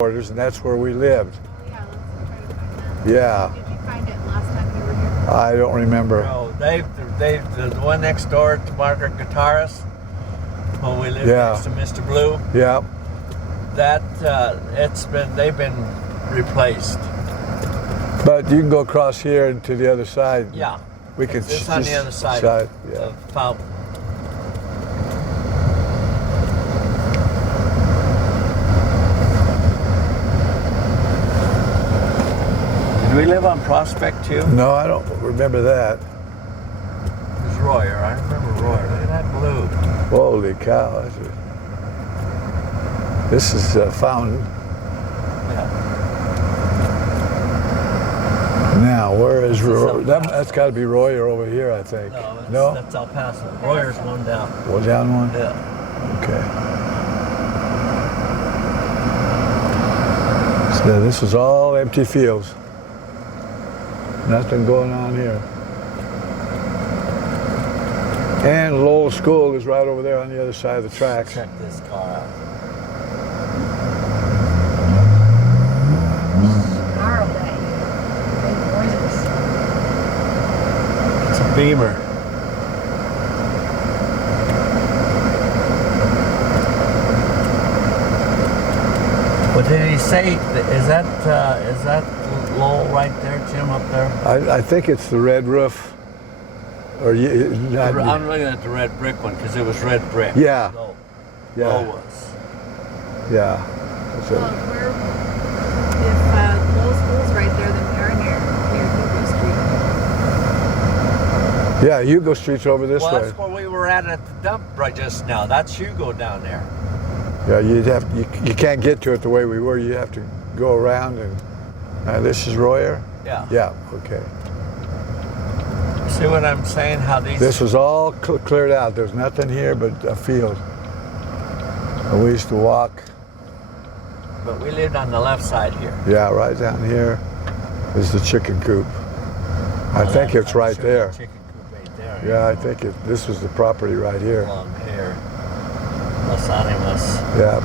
quarters, and that's where we lived. Oh yeah, let's try to find that. Yeah. Did you find it last time you were here? I don't remember. No, the one next door to Margaret Guitarist, when we lived next to Mr. Blue, Yeah. that they've been replaced. But you can go across here and to the other side. Yeah. We can It's on the other side yeah. of Fountain. Did we live on Prospect too? No, I don't remember that. There's Royer. I remember Royer. Look at that blue. Holy cow. This is Fountain. Yeah. Now, where is Royer? That's got to be Royer over here, I think. No, that's El Paso. Royer's one down. Well, down one? Yeah. Okay. So this was all empty fields. Nothing going on here. And Lowell School is right over there on the other side of the tracks. Check this car out. Gnarled day. Big noises. It's a Beamer. What did he say? Is that Lowell right there, Jim, up there? I think it's the red roof. Or I'm looking at the red brick one because it was red brick. Yeah. Lowell Yeah. was. Yeah. That's Well, it. if Lowell School's right there, then we are near Hugo Street. Yeah, Hugo Street's over this Well, way. that's where we were at the dump right just now. That's Hugo down there. Yeah, you can't get to it the way we were. You have to go around and. This is Royer? Yeah. Yeah. Okay. See what I'm saying? How these. This was all cleared out. There's nothing here but a field. And we used to walk. But we lived on the left side here. Yeah, right down here is the chicken coop. I think it's right there. Chicken coop right there. Yeah, I think this was the property right here. Long hair. Los Animas. Yeah.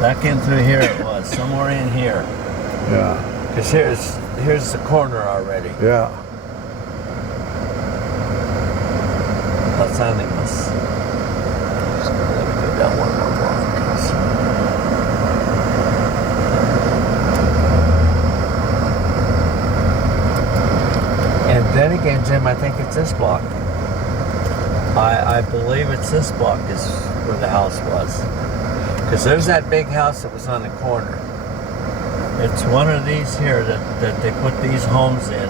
Back in through here it was. Somewhere in here. Yeah. Because here's the corner already. Yeah. Los Animas. Just gonna let me go down one more block. And then again, Jim, I think it's this block. I believe it's this block is where the house was. Because there's that big house that was on the corner. It's one of these here that they put these homes in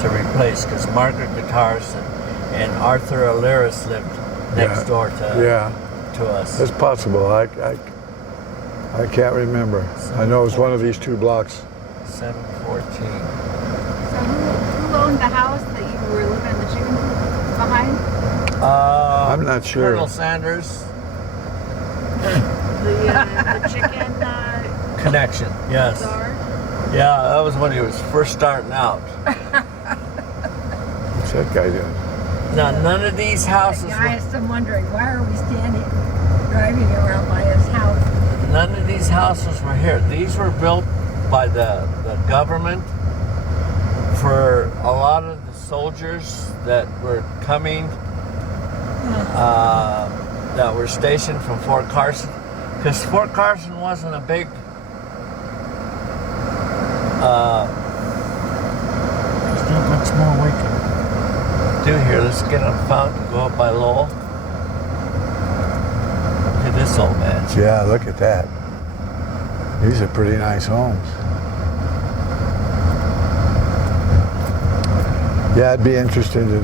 to replace, because Margaret Guitars and Arthur Aliris lived next door to us. It's possible. I can't remember. I know it was one of these two blocks. 714. So who owned the house that you were living in the chicken coop behind? I'm not sure. Colonel Sanders. The chicken Connection, yes. czar? Yeah, that was when he was first starting out. What's that guy doing? Now, none of these houses I'm wondering, why are we standing, driving around by his house? None of these houses were here. These were built by the government for a lot of the soldiers that were coming, that were stationed from Fort Carson. Because Fort Carson wasn't a big, there's not much more we can do here. Let's get on Fountain, go up by Lowell. Look at this old man. Yeah, look at that. These are pretty nice homes. Yeah, it'd be interesting to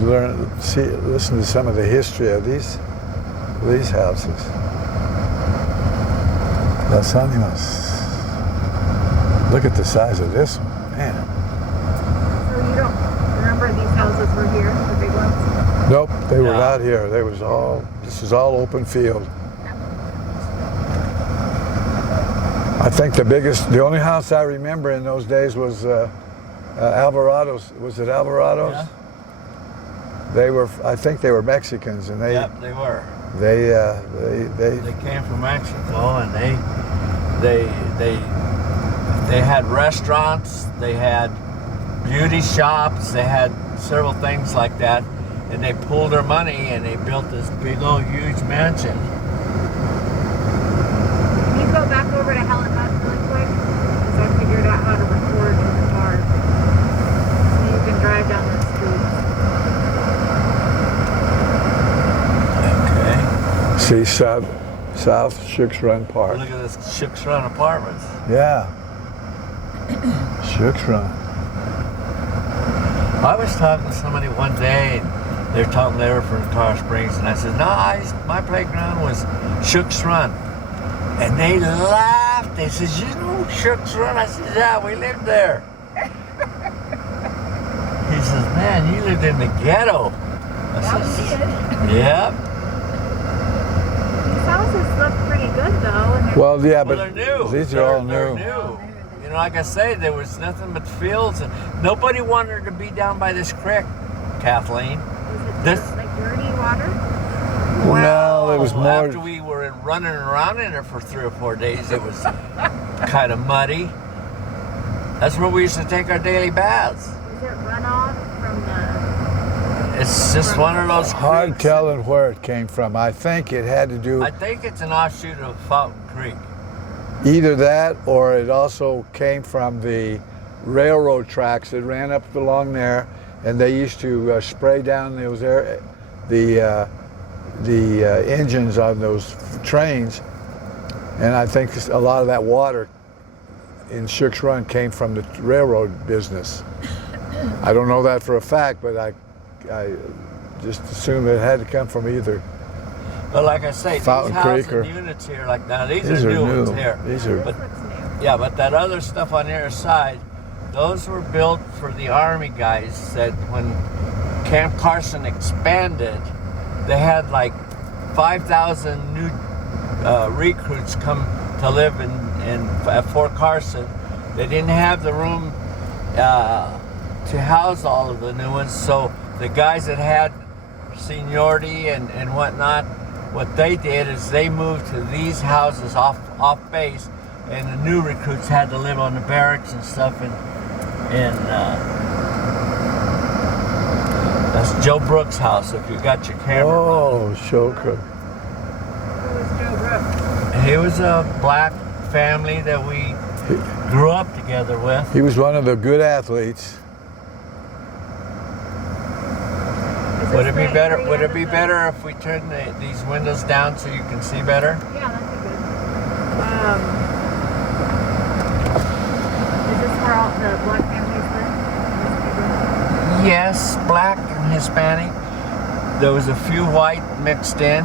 listen to some of the history of these houses. Los Animas. Look at the size of this one, man. So you don't remember these houses were here, the big ones? Nope, they were not here. This is all open field. I think the only house I remember in those days was Alvarado's. Was it Alvarado's? Yeah. I think they were Mexicans, and Yep, they were. They They came from Mexico, and they they had restaurants, they had beauty shops, they had several things like that, and they pooled their money and they built this big old huge mansion. Can you go back over to Helen Hunt really quick? Because I figured out how to record in the car. So you can drive down the street. Okay. See South Shooks Run Park. Look at this Shooks Run Apartments. Yeah. Shooks Run. I was talking to somebody one day, and they were talking they were from Tar Springs, and I said, no, my playground was Shooks Run. And they laughed. They said, you know Shooks Run? I said, yeah, we lived there. He says, man, you lived in the ghetto. I Yeah, we said, did. yep. These houses look pretty good though. And Well, yeah, Well, but they're new. these are all They're new. new. You know, like I say, there was nothing but fields, and nobody wanted to be down by this creek, Kathleen. was it This- just like dirty water? Well, it was more. After we were running around in there for 3 or 4 days, it was kind of muddy. That's where we used to take our daily baths. Is it runoff from the? It's just one of those Hard creeks. telling where it came from. I think it had to do I think it's an offshoot of Fountain Creek. either that or it also came from the railroad tracks that ran up along there, and they used to spray down those the engines on those trains, and I think a lot of that water in Shooks Run came from the railroad business. I don't know that for a fact, but I just assume it had to come from either. But like I say, Fountain these Creek housing or- units here, like now, these These are are new new. ones here. These are. This looks new. Yeah, but that other stuff on the other side, those were built for the Army guys that when Camp Carson expanded, they had like 5,000 new recruits come to live at Fort Carson. They didn't have the room to house all of the new ones, so the guys that had seniority and whatnot, what they did is they moved to these houses off base, and the new recruits had to live on the barracks and stuff. And that's Joe Brooks' house. If you got your camera, Oh, Shoka. Who was Joe Brooks? he was a black family that we grew up together with. He was one of the good athletes. Is Would this it be the better? area Would it that be the- better if we turned these windows down so you can see better? Yeah, that'd be good. Is this where all the black families live? Yes, black and Hispanic. There was a few white mixed in.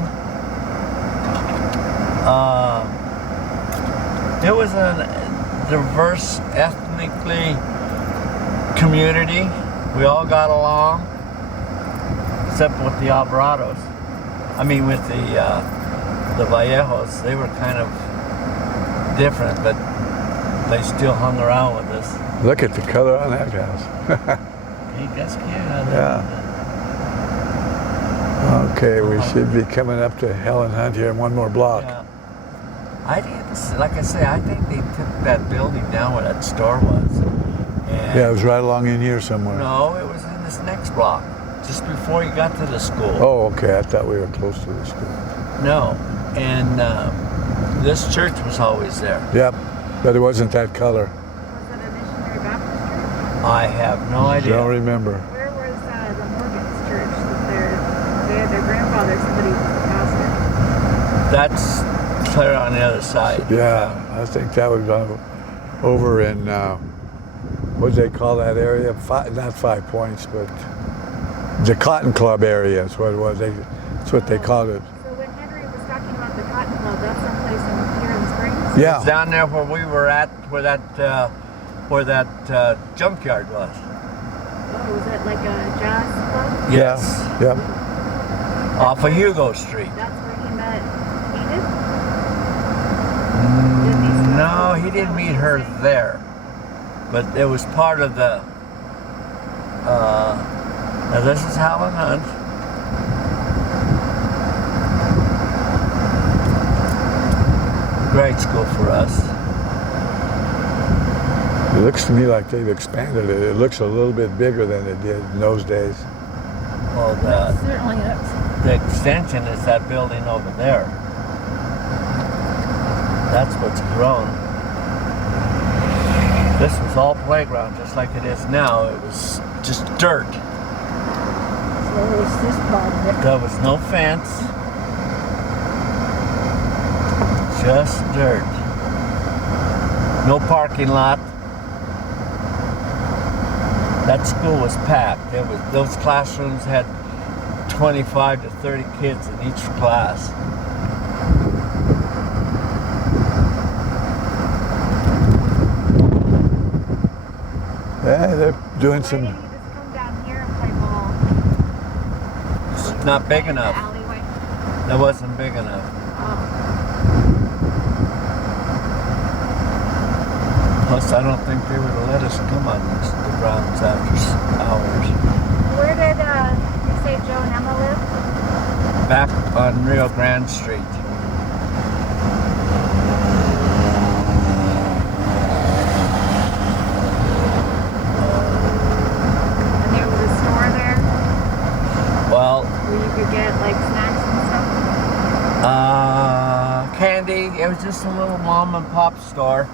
It was a diverse ethnically community. We all got along, except with the Alvarados. I mean, with the Vallejos. They were kind of different, but they still hung around with us. Look at the color on that house. Hey, that's cute. Yeah. Okay, we should be coming up to Helen Hunt here in one more block. Yeah. I didn't, like I say, I think they took that building down where that store was. And Yeah, it was right along in here somewhere. no, it was in this next block, just before you got to the school. Oh, okay. I thought we were close to the school. No, and this church was always there. Yep, but it wasn't that color. Was it a missionary Baptist church? I have no idea. Don't remember. Where was the Morgan's church? They had their grandfather, somebody was the pastor. That's clear on the other side. Yeah, I think that was over in, what do they call that area? Not 5 Points, but the Cotton Club area is what it was. That's what they called it. So when Henry was talking about the Cotton Club, that's someplace here in the Springs? Yeah. It's down there where we were at, where that junkyard was. Oh, was it like a jazz club? Yes. Yep. Off of Hugo Street. That's where he met Edith? No, he didn't meet her there, but it was part of the. Now this is Helen Hunt. Great school for us. looks to me like they've expanded it. It looks a little bit bigger than it did in those days. Well, Certainly looks. the extension is that building over there. That's what's grown. This was all playground, just like it is now. It was just dirt. So there's this part of it. There was no fence. Just dirt. No parking lot. That school was packed. Those classrooms had 25 to 30 kids in each class. Yeah, they're doing Why some. didn't you just come down here and play ball? It's not big In the enough. alleyway? It wasn't big enough. Oh. Plus, I don't think they would have let us come on the grounds after hours. Where did you say Joe and Emma live? Back on Rio Grande Street. And there was a store there Well, where you could get like snacks and stuff? candy. It was just a little mom and pop store.